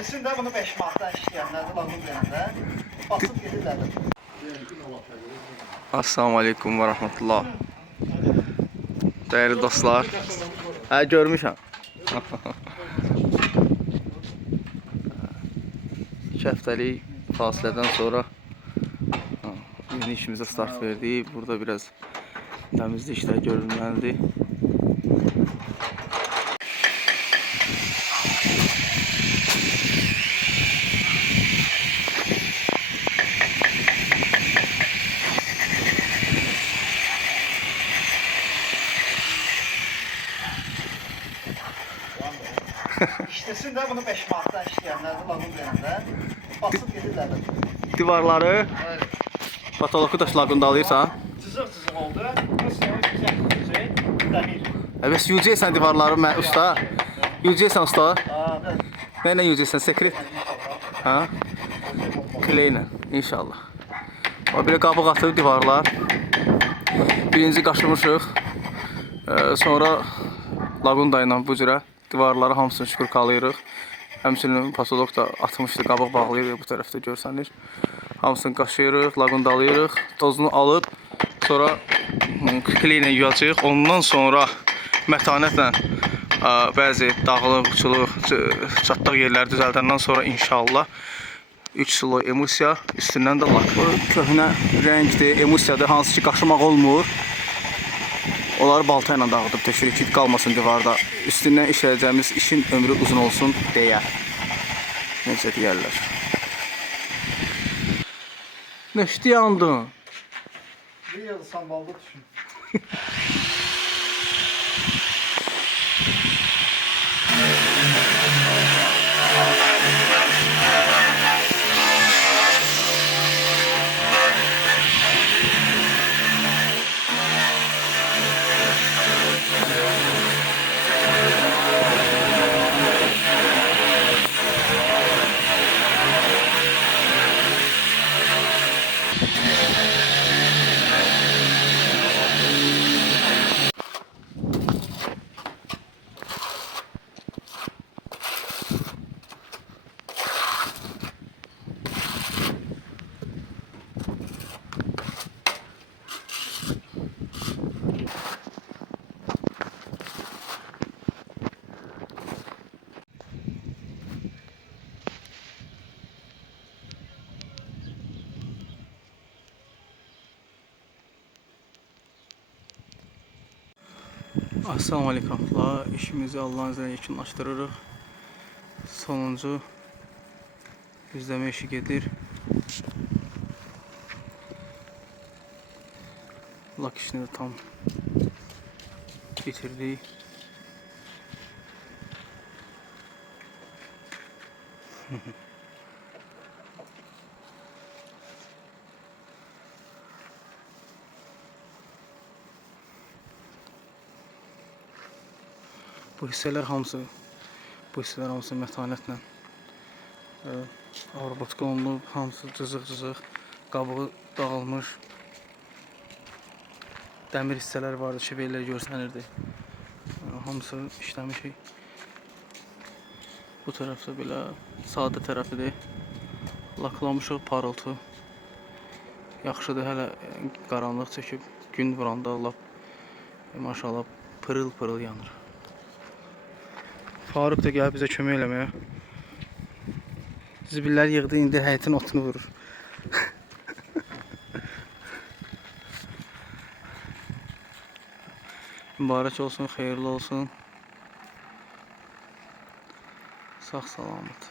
İşləsin də bunu 5 manatdan işləyənlərdə lazım deyəndə basıb gedirlər. Assalamu aleykum və rəhmətullah. Dəyərli dostlar. Hə, görmüşəm. 2 həftəlik fasilədən sonra yeni işimizə start verdik. Burada biraz təmizlik işləri görülməlidir. İşləsin də bunu 5 manatdan işləyənlərdə lazım deyəndə basıb gedirlər. Divarları patoloku daşlarını alırsan. Cızıq oldu. Evet, yüzeysən divarları mən usta. Yüzeysən usta. Mənə yüzeysən sekret. Ha? Kleylə inşallah. O belə qabıq atıb divarlar. Birinci qaşımışıq. Sonra lagunda ilə bu cürə divarları hamısını şükürkalayırıq. Həmçinin patolog da atmışdı, qabıq bağlayırıq bu tərəfdə görsənir. Hamısını qaşıyırıq, lagundalayırıq, tozunu alıb, sonra kleylə yuyacağıq. Ondan sonra mətanətlə bəzi dağılıq, uçuluq, çatlaq yerləri düzəldəndən sonra inşallah 3 sloy emulsiya, üstündən də lak. Bu köhnə rəngdir, emulsiyadır, hansı ki qaşımaq olmur. Onları balta ilə dağıdıb tökürük ki, qalmasın divarda. Üstündən işləyəcəyimiz işin ömrü uzun olsun deyə. Necə deyərlər. Nəşdi yandın? Bir yazı sambalda düşün. Assalamu aleykum. İşimizi Allah'ın izniyle yekunlaşdırırıq. Sonuncu yüzləmə işi gedir. Lak işini de tam bitirdik. Bu hissələr hamısı mətanətlə avrobatka olunub, hamısı cızıq-cızıq, qabığı dağılmış. Dəmir hissələr vardı ki, belə görsənirdi. Hamısı işləmişik. Bu tərəfdə belə sadə tərəfidir. Laklamışıq, parıltı. Yaxşıdır, hələ qaranlıq çəkib, gün vuranda maşallah pırıl-pırıl yanır. Faruk da gəlib bizə kömək eləməyə. Zibillər yığdı, indi həyətin otunu vurur. Mübarək olsun, xeyirli olsun. Sağ salamat.